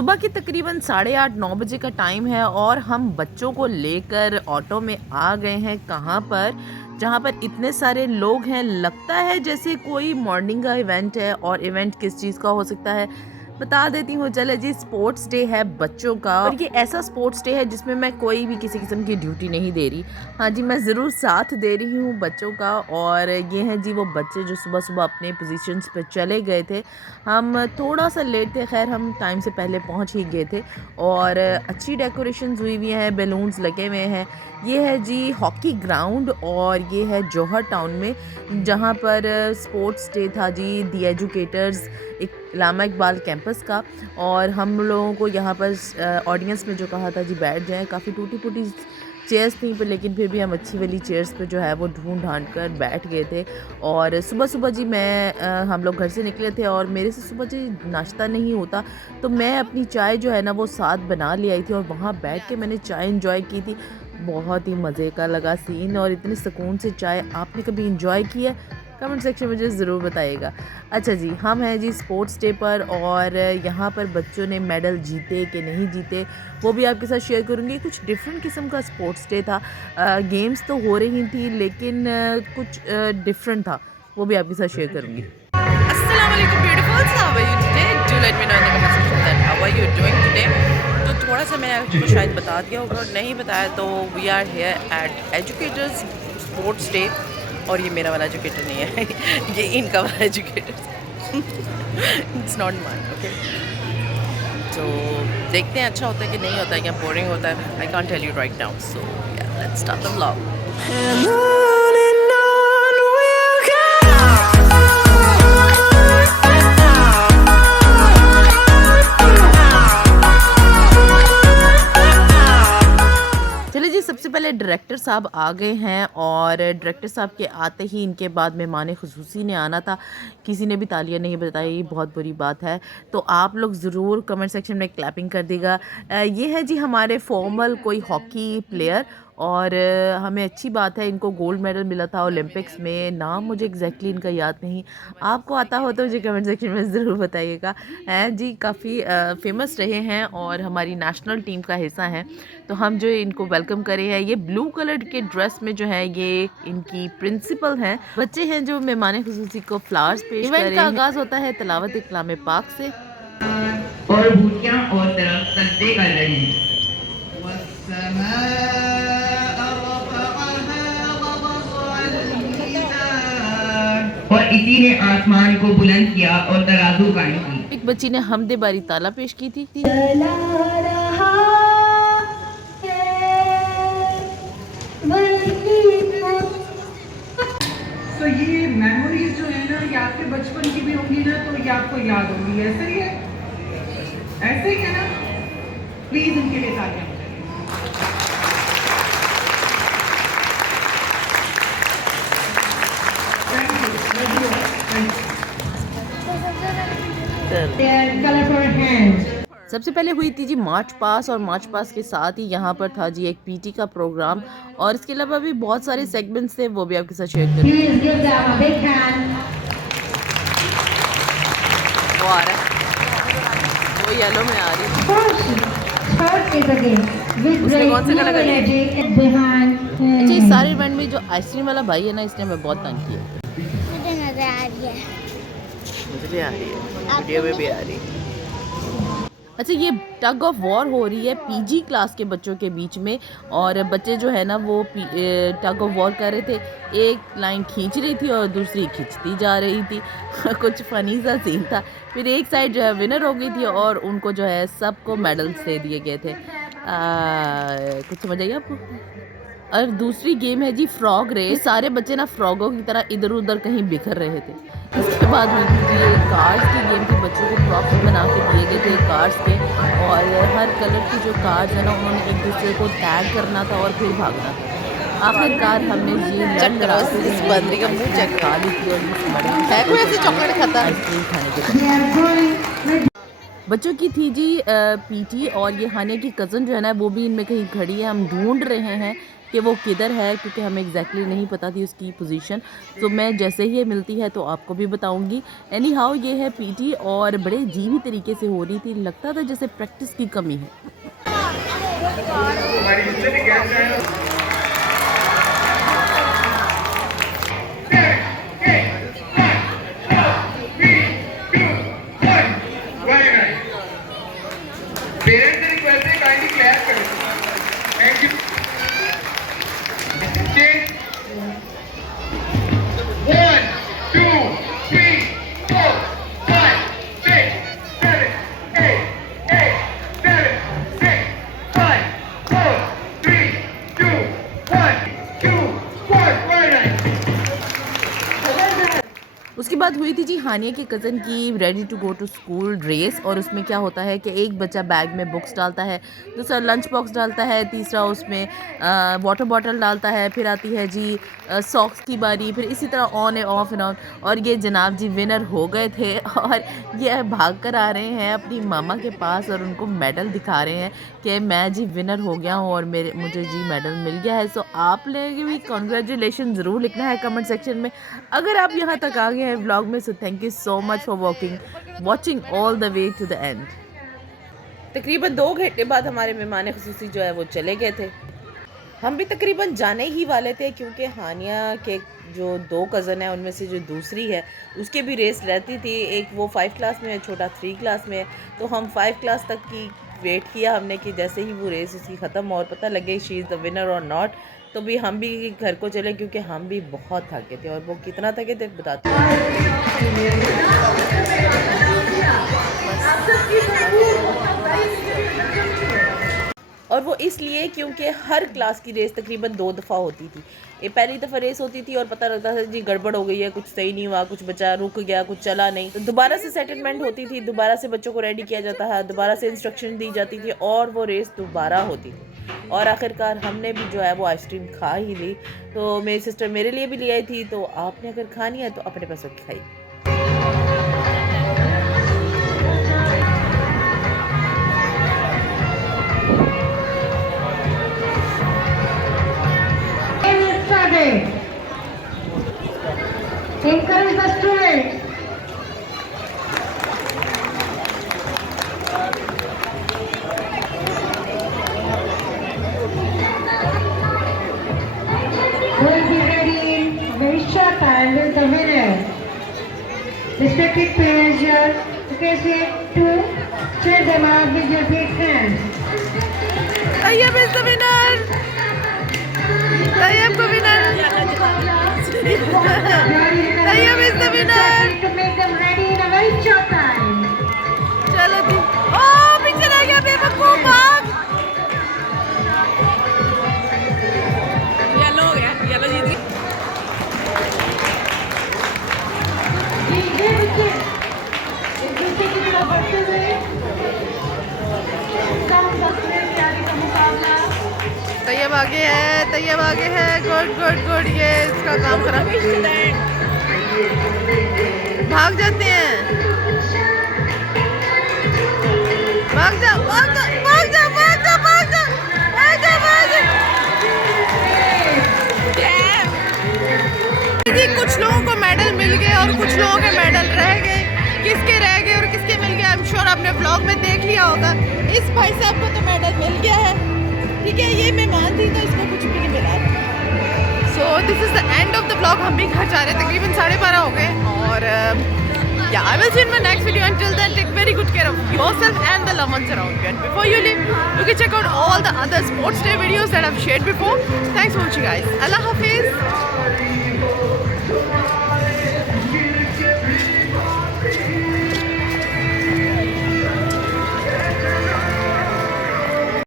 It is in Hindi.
सुबह की तकरीबन 8:30-9 बजे का टाइम है और हम बच्चों को लेकर ऑटो में आ गए हैं कहाँ पर, जहाँ पर इतने सारे लोग हैं। लगता है जैसे कोई मॉर्निंग का इवेंट है। और इवेंट किस चीज़ का हो सकता है बता देती हूँ। चले जी, स्पोर्ट्स डे है बच्चों का और ये ऐसा स्पोर्ट्स डे है जिसमें मैं कोई भी किसी किस्म की ड्यूटी नहीं दे रही। हाँ जी, मैं ज़रूर साथ दे रही हूँ बच्चों का। और ये हैं जी वो बच्चे जो सुबह सुबह अपने पोजीशंस पे चले गए थे। हम थोड़ा सा लेट थे, खैर हम टाइम से पहले पहुँच ही गए थे। और अच्छी डेकोरेशंस हुई हुई हैं, बैलून्स लगे हुए हैं। ये है जी हॉकी ग्राउंड और ये है जौहर टाउन में, जहाँ पर स्पोर्ट्स डे था जी दी एजुकेटर्स इलामा इकबाल कैंपस का। और हम लोगों को यहाँ पर ऑडियंस में जो कहा था जी बैठ जाएं, काफ़ी टूटी फूटी चेयर्स थी पर लेकिन फिर भी हम अच्छी वाली चेयर्स पे जो है वो ढूंढ ढांड कर बैठ गए थे। और सुबह सुबह जी हम लोग घर से निकले थे और मेरे से सुबह जी नाश्ता नहीं होता, तो मैं अपनी चाय जो है ना वो साथ बना ले आई थी और वहाँ बैठ के मैंने चाय इंजॉय की थी। बहुत ही मज़े का लगा सीन और इतने सुकून से चाय आपने कभी इंजॉय की है? कमेंट सेक्शन में मुझे ज़रूर बताइएगा। अच्छा जी, हम हैं जी स्पोर्ट्स डे पर और यहाँ पर बच्चों ने मेडल जीते कि नहीं जीते वो भी आपके साथ शेयर करूँगी। कुछ डिफरेंट किस्म का स्पोर्ट्स डे था। गेम्स तो हो रही थी लेकिन कुछ डिफरेंट था, वो भी आपके साथ शेयर करूँगी। अस्सलाम वालेकुम beautifuls, how are you today? Do let me know in the comment section that how are you doing today. तो थोड़ा सा मैंने आपको शायद बता दिया होगा, नहीं बताया तो we are here at educators sports day. और ये मेरा वाला एजुकेटर नहीं है ये इनका वाला educator it's not mine. Okay, तो देखते हैं अच्छा होता है कि नहीं होता है, क्या बोरिंग होता है। I can't tell you right now, so let's start the vlog. चलिए जी, सबसे पहले डायरेक्टर साहब आ गए हैं और डायरेक्टर साहब के आते ही इनके बाद मेहमान खुसूसी ने आना था। किसी ने भी तालियां नहीं बताई, बहुत बुरी बात है। तो आप लोग ज़रूर कमेंट सेक्शन में क्लैपिंग कर देगा। ये है जी हमारे फॉर्मल कोई हॉकी प्लेयर और हमें अच्छी बात है, इनको गोल्ड मेडल मिला था ओलंपिक्स में। नाम मुझे एग्जैक्टली इनका याद नहीं, आपको आता हो तो मुझे कमेंट सेक्शन में ज़रूर बताइएगा। हैं जी, काफ़ी फेमस रहे हैं और हमारी नेशनल टीम का हिस्सा हैं। तो हम जो इनको वेलकम करे हैं, ये ब्लू कलर के ड्रेस में जो है ये इनकी प्रिंसिपल हैं। बच्चे हैं जो मेहमान खुसूसी को फ्लावर्स पेश कर रहे हैं। इवेंट का आगाज़ होता है तिलावत कलाम पाक से। और भूतियाँ और तरफ सजदे कर रही और इसी ने आसमान को बुलंद किया और तराजू कायम की। एक बच्ची ने हमदे बारी ताला पेश की थी। तो ये मेमोरीज जो है ना, ये आपके बचपन की भी होंगी ना, तो ये आपको याद होगी। ऐसे ही है, ऐसे ही है ना। प्लीज इनके लिए तालियां। सबसे पहले हुई थी जी मार्च पास और मार्च पास के साथ ही यहाँ पर था जी एक पीटी का प्रोग्राम और इसके अलावा भी बहुत सारे सेगमेंट्स थे, वो भी आपके साथ शेयर करूँगी। वो आ रहा है, वो येलो में आ रही है। उसने कौन सा कलर लिया? अच्छा, इस सारे इवेंट में जो आइसक्रीम वाला भाई है ना, इसने हमें बहुत तंग किया। मुझे नजर आ रही है, मुझे भी आ रही है, वीडियो में भी आ रही है। अच्छा, ये टग ऑफ वॉर हो रही है पीजी क्लास के बच्चों के बीच में और बच्चे जो है ना वो टग ऑफ वॉर कर रहे थे। एक लाइन खींच रही थी और दूसरी खींचती जा रही थी कुछ फ़नी सा सीन था। फिर एक साइड जो है विनर हो गई थी और उनको जो है सबको मेडल्स दे दिए गए थे। कुछ समझ आई आपको? और दूसरी गेम है जी फ्रॉग रेस। सारे बच्चे ना फ्रॉगों की तरह इधर उधर कहीं बिखर रहे थे। इसके बाद हुई थी ये कार्ड्स की गेम थी, बच्चों को प्रॉप्स बना के दिए गए थे कार्ड्स के और हर कलर की जो कार्ड्स है ना उन्होंने एक दूसरे को टैग करना था और फिर भागना था। आखिरकार हमने ये चेक करा इस बंदरी का मुंह चेक खा ली थी और है कोई ऐसे चॉकलेट खाता आइसक्रीम खाने के बाद। बच्चों की थी जी पीटी और ये हानिया की कज़न जो है ना वो भी इनमें कहीं खड़ी है। हम ढूंढ रहे हैं कि वो किधर है, क्योंकि हमें एग्जैक्टली नहीं पता थी उसकी पोजीशन। तो मैं जैसे ही ये मिलती है तो आपको भी बताऊंगी। एनी हाउ ये है पीटी और बड़े अजीब ही तरीके से हो रही थी, लगता था जैसे प्रैक्टिस की कमी है। पेरेंट्स से रिक्वेस्ट है काइंडली क्लैप करें। Thank you. 1 2 3 4 5 6 7 8 8 7 6 5 4 3 2 1 2 1 very nice। उसके बाद हुई थी जी हानिया के कज़न की ready to go to school race. और उसमें क्या होता है कि एक बच्चा बैग में बुक्स डालता है, दूसरा लंच बॉक्स डालता है, तीसरा उसमें वाटर बॉटल डालता है, फिर आती है जी सॉक्स की बारी, फिर इसी तरह on end of and on. और ये जनाब जी विनर हो गए थे और ये भाग कर आ रहे हैं अपनी मामा के पास और उनको मेडल दिखा रहे हैं कि मैं जी विनर हो गया हूँ और मुझे जी मेडल मिल गया है। सो आप लोग भी कॉन्ग्रेचुलेशन ज़रूर लिखना है कमेंट सेक्शन में अगर आप यहाँ तक आ गए हैं व्लॉग में। So thank you so much for watching all the way to the end. तकरीबन 2 घंटे बाद हमारे मेहमान खुसूसी जो है वो चले गए थे। हम भी तकरीबन जाने ही वाले थे, क्योंकि हानिया के जो 2 कज़न हैं उनमें से जो दूसरी है उसकी भी रेस रहती थी। एक वो 5 क्लास में है, छोटा 3 क्लास में है। तो हम 5 क्लास तक की वेट किया हमने कि जैसे ही वो रेस उसकी ख़त्म और पता लगे शी इज़ द विनर और नॉट, तो भी हम भी घर को चले, क्योंकि हम भी बहुत थके थे। और वो कितना थके थे बताते और वो इसलिए क्योंकि हर क्लास की रेस तकरीबन 2 दफ़ा होती थी। ये पहली दफ़ा रेस होती थी और पता लगता था जी गड़बड़ हो गई है, कुछ सही नहीं हुआ, कुछ बच्चा रुक गया, कुछ चला नहीं, तो दोबारा से सेटलमेंट होती थी, दोबारा से बच्चों को रेडी किया जाता है, दोबारा से इंस्ट्रक्शन दी जाती थी और वो रेस दोबारा होती थी। और आखिरकार हमने भी जो है वो आइसक्रीम खा ही ली। तो मेरी सिस्टर मेरे लिए भी ले आई थी, तो आपने अगर खानी है तो अपने पास खाई। Encourage the students. We'll be ready in a very short time with the winner. Respected parents, you requested to cheer them out with your big hands. Tayyab is the winner. Tayyab ko winner. Tayyab is the winner. To make them ready in a very short time. चलो जी। ओ पीछे रह गया बेवकूफ, भाग। येलो हो गया, येलो जीत गई। ये बच्चे एक दूसरे की तरफ बढ़ते हुए कम 10 मिनट के आगे का मुकाबला। तैयब आगे है, तैयब आगे है। Good good good. ये इसका काम खराब। भाग जाते हैं, भाग जा भाग जा भाग जा भाग जा भाग जा भाग जा भाग जा। जी कुछ लोगों को मेडल मिल गए और कुछ लोगों के मेडल रह गए। किसके रह गए और किसके मिल गए आई एम श्योर आपने व्लॉग में देख लिया होगा। इस भाई साहब को तो मेडल मिल गया है, ठीक है। ये मेहमान थी तो इसको कुछ भी नहीं मिला। So this is the end of the vlog. हम भी घर जा रहे हैं, तकरीबन 12:30 हो गए। और yeah, I will see you in my next video. Until then, take very good care of yourself and the loved ones around you. And before you leave, you can check out all the other sports day videos that I've shared before. Thanks for watching, guys. Allah Hafiz.